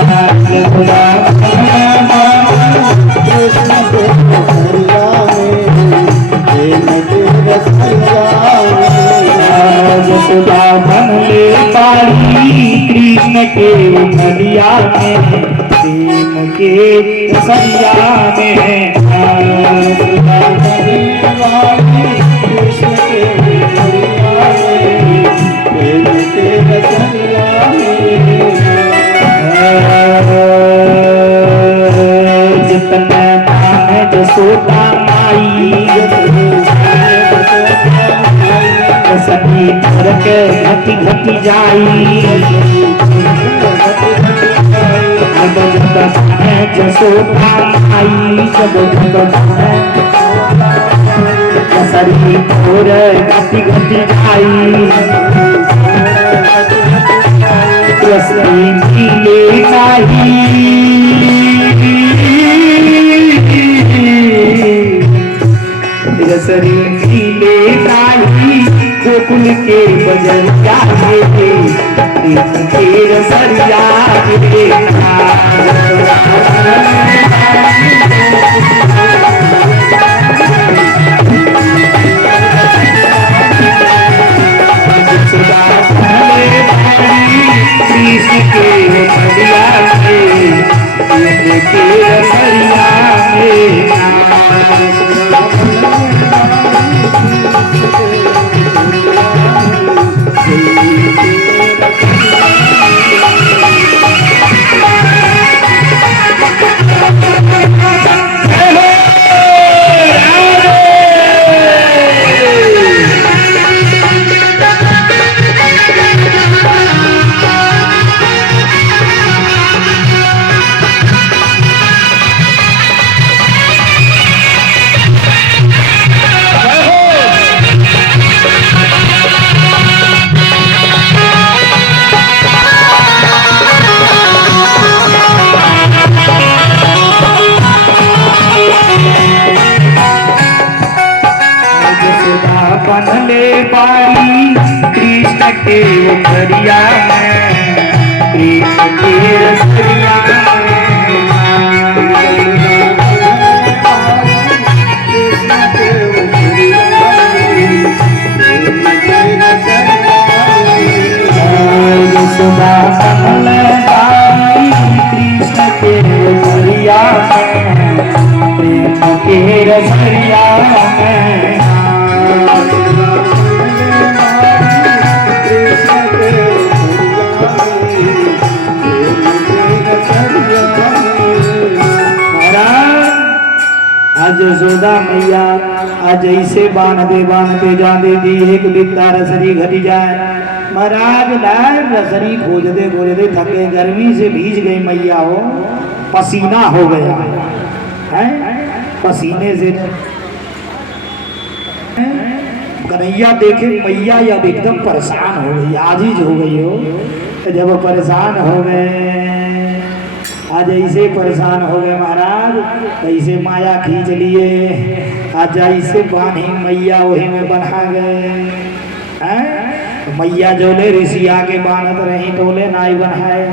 यशोदा कृष्ण के रसरिया यशोदा बन ले पारी कृष्ण के रसरिया में प्रेम के रसरिया में यशोदा बन ले पारी कृष्ण के रसरिया में प्रेम के रसरिया में जितना नाम यशोदा माई सखी नरक घटी घटी जाई यशोदा माई सखी और घटी घटी जाई रसली मिले नहीं रसरी मिले नहीं गोकुल के बजरिया के रसरिया कृष्ण के रसरिया के रसरिया बनले पारी कृष्ण के रसरिया में कृष्ण के रसरिया यशोदा बनले पारी कृष्ण के रसरिया में प्रेम के रसरिया में आज यशोदा मैया आज ऐसे बांधते जाते दी एक बिकता रसरी घटी जाए महाराज लाल रसरी खोजते थके गर्मी से भीज गई मैया हो पसीना हो गया है पसीने से कन्हैया देखे मैया या एकदम परेशान हो गई आजीज हो गई हो तो जब परेशान हो गए आज ऐसे परेशान हो गए महाराज ऐसे माया खींच लिए आज ऐसे बांधी मैया वही में बना गए हैं मैया जोले ऋषि आके बांधत रही तोले नाई बनाए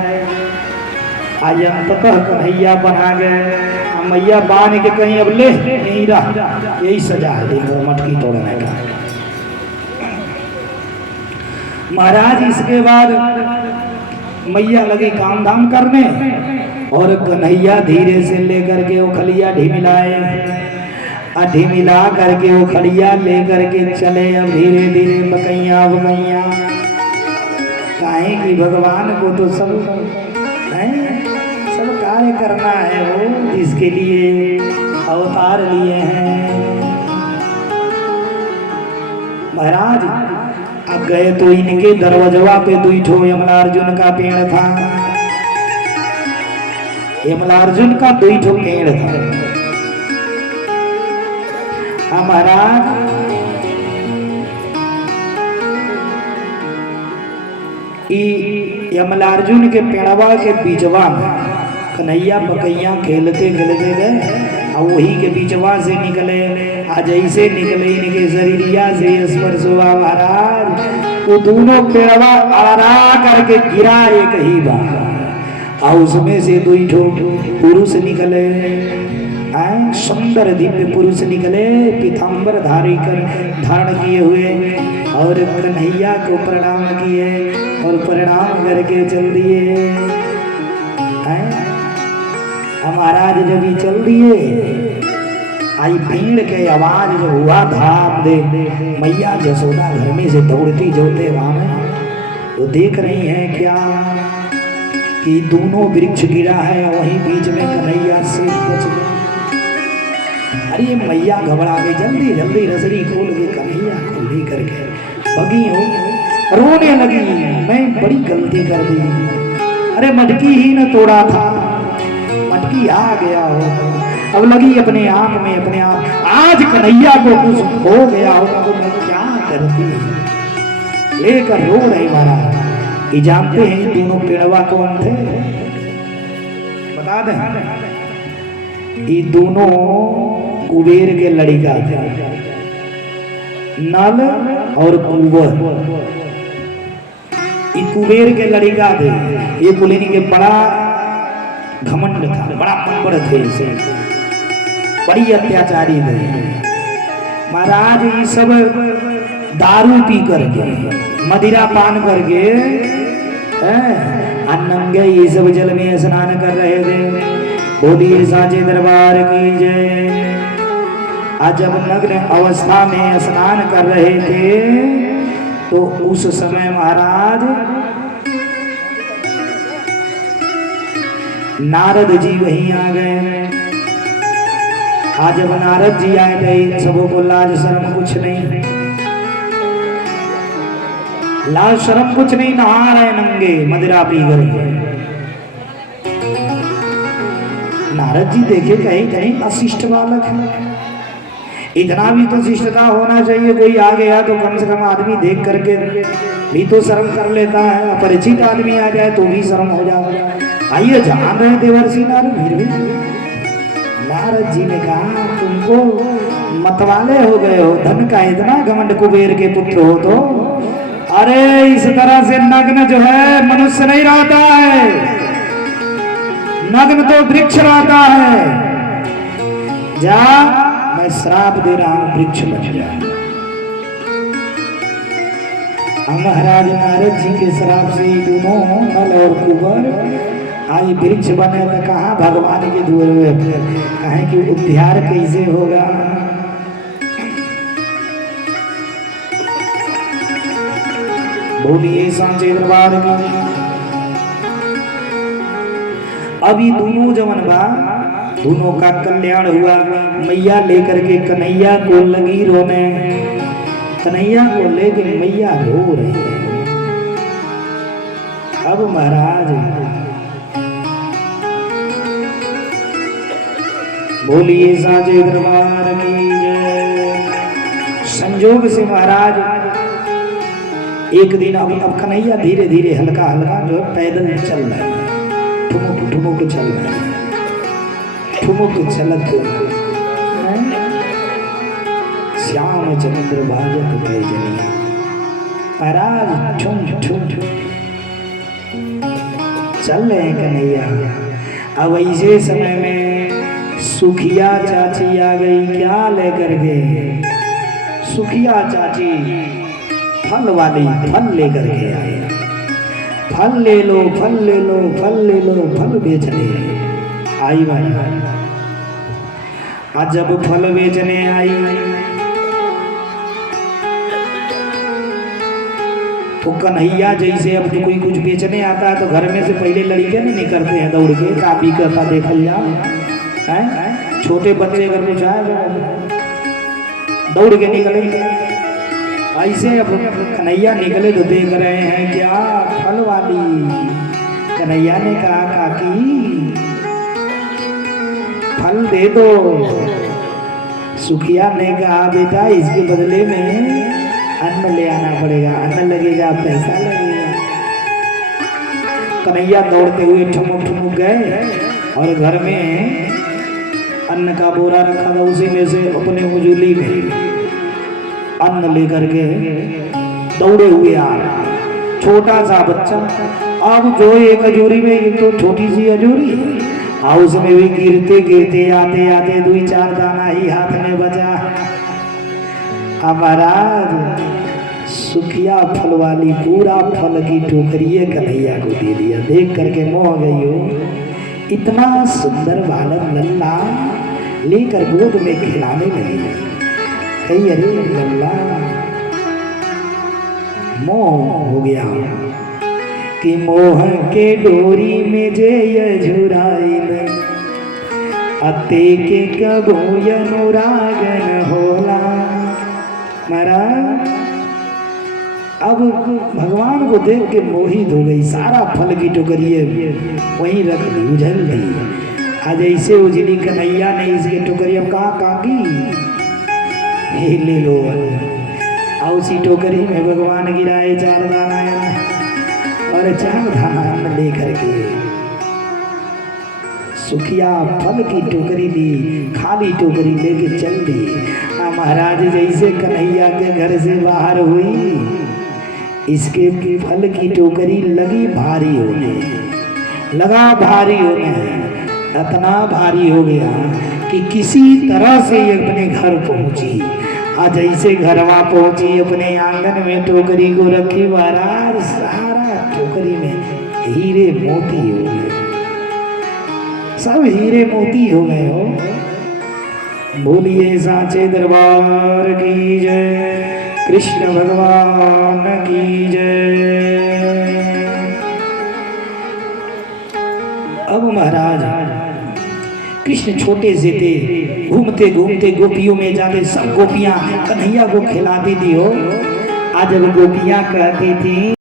आज अंततः कन्हैया बना गए मैया बांध के कहीं अब ले नहीं रहा यही सजा है देखो मटकी तोड़ने का महाराज। इसके बाद मैया लगी काम धाम करने और कन्हैया धीरे से लेकर के वो खलिया ढिमिलाए ढिमिला करके वो खलिया लेकर के चले अब धीरे धीरे बकैया बकैया काहे कि भगवान को तो सब कार्य करना है वो जिसके लिए अवतार लिए हैं महाराज। अब गए तो इनके दरवाजा पे दुई ठो यमलार्जुन का पेड़ था यमलार्जुन का दुई ठो पेड़ था महाराज। यमलार्जुन के पेड़वा के बीचवा में कन्हैया बकैया खेलते खेलते गए और वही के बीचवा से निकले आज ऐसे निकले इनके शरीरिया से स्पर्श हुआ महाराज। वो दोनों पेड़वा अड़ा करके गिरा एक ही बार और उसमें से दो ही पुरुष निकले, सुंदर दिव्य पुरुष निकले, पीताम्बर धारण किए हुए, और कन्हैया को प्रणाम किए और प्रणाम करके चल दिए। महाराज जब ही चल दिए, आई भीड़ के आवाज जो हुआ धाम दे, मैया जसोदा घर में से दौड़ती जोते राम, तो देख रही हैं क्या कि दोनों वृक्ष गिरा है, वहीं बीच में कन्हैया से बच गए। अरे मैया घबरा गई, जल्दी जल्दी रसरी खोल के कन्हैया को लेकर के बगी हो रोने लगी, मैं बड़ी गलती कर दी, अरे मटकी ही न तोड़ा था, मटकी आ गया हो, अब लगी अपने आप में, अपने आप आज कन्हैया को कुछ हो गया हो तो मैं क्या करती, लेकर रो रही। महाराज ये जानते हैं दोनों पेड़वा कौन थे? बता दें, ये दोनों कुबेर के लड़का थे, नल और कुंवर। ये कुबेर के लड़का थे, ये कुलीनी के बड़ा घमंड था, बड़ा पंबड़ थे, इसे बड़ी अत्याचारी थे। महाराज ये सब दारू पी करके, मदिरा पान करके नंगे ये सब जल में स्नान कर रहे थे। बोलिए साचे दरबार की जय। आज जब नग्न अवस्था में स्नान कर रहे थे तो उस समय महाराज नारद जी वहीं आ गए। आज जब नारद जी आए थे, सबों को लाज शर्म कुछ नहीं, लाज शर्म कुछ नहीं, नहा रहे नंगे मदिरा पी करके। नारद जी देखे कहीं कहीं अशिष्ट बालक है, इतना भी तो शिष्टता होना चाहिए, कोई आ गया तो कम से कम आदमी देख करके भी तो शर्म कर लेता है, अपरिचित आदमी आ जाए तो भी शर्म हो जाएगा। आइए जान रहे देवर्षि नारद, फिर भी नारद जी ने कहा तुमको मतवाले हो गए हो, धन का इतना घमंड, कुबेर के पुत्र हो तो, अरे इस तरह से नग्न जो है मनुष्य नहीं रहता है, नग्न तो वृक्ष रहता है। जा मैं श्राप दे रहा हूं, वृक्ष बन जा। महाराज नारद जी के श्राप से दोनों नल और कुंवर आज वृक्ष बने, तो कहा भगवान के दुआर में कहे कि उद्धार कैसे होगा। बोलिए सांचे दरबार की। अभी दोनों जवन बा, दोनों का कल्याण हुआ। मैया लेकर के कन्हैया को लगी रोने, कन्हैया को लेके मैया रो रही है। अब महाराज बोलिए सांचे दरबार की जय। संजोग से महाराज एक दिन अब कन्हैया धीरे धीरे हल्का हल्का जो पैदल चल रहा है, ठुमुक ठुमुक चल रहा है, ठुमुक चलत श्याम चंद्र बाजत पैजनिया। महाराज ठुम ठुम चल रहे हैं कन्हैया। अब ऐसे समय में सुखिया चाची आ गई, क्या लेकर के? सुखिया चाची फल वाली फल लेकर के आए, फल ले लो, फल ले लो, फल ले लो, फल बेचने आई। भाई आज जब फल बेचने आई तो कन्हैया जैसे अब कोई कुछ बेचने आता है तो घर में से पहले लड़के नहीं करते हैं दौड़ के, कापी करता देखल जा है। छोटे बच्चे अगर कुछ आए दौड़ के निकलेंगे, ऐसे अब कन्हैया निकले तो देख रहे हैं क्या फल वाली। कन्हैया ने कहा काकी फल दे दो। सुखिया ने कहा बेटा इसके बदले में अन्न ले आना पड़ेगा, अन्न लगेगा, पैसा लगेगा। कन्हैया दौड़ते हुए ठुमुक ठुमुक गए और घर में अन्न का बोरा रखा था, उसी में से अपने मुजुली में अन्न लेकर के दौड़े हुए आ रहा। छोटा सा बच्चा अब जो एक अजूरी में एक तो छोटी सी अजूरी और उसमें भी गिरते गिरते आते आते 2-4 दाना ही हाथ में बचा। महाराज सुखिया फल वाली पूरा फल की टोकरी कन्हैया को दे दिया। देख करके मोह गई हो, इतना सुंदर बालक लल्ला लेकर गोद में खिलाने लगी। कही अरे लल्ला मोह हो गया कि मोह के डोरी में जे झुराइल अते के कबो अनुरागन होला। महाराज अब भगवान को देख के मोहित हो गई, सारा फल की टोकरी वहीं रख दी, उझल दी। आज ऐसे उजली कन्हैया ने इसकी टोकरी अब कहाँ की ले लो। और उसी टोकरी में भगवान गिराए 4 दाना और 4 दाना लेकर के सुखिया फल की टोकरी ली, खाली टोकरी लेके चल दी। महाराज जैसे कन्हैया के घर से बाहर हुई, इसके फल की टोकरी लगी भारी होने, लगा भारी होने, इतना भारी हो गया कि किसी तरह से ये अपने घर पहुंची। आज जैसे घरवा पहुंची, अपने आंगन में टोकरी को रखी, महाराज सारा टोकरी में हीरे मोती हो गए, सब हीरे मोती हो गए हो। बोलिए साचे दरबार की जय, कृष्ण भगवान की जय। अब महाराज कृष्ण छोटे से थे, घूमते घूमते गोपियों में जाके सब गोपियां कन्हैया को खिलाती थी हो। आज जब गोपियां कहती थी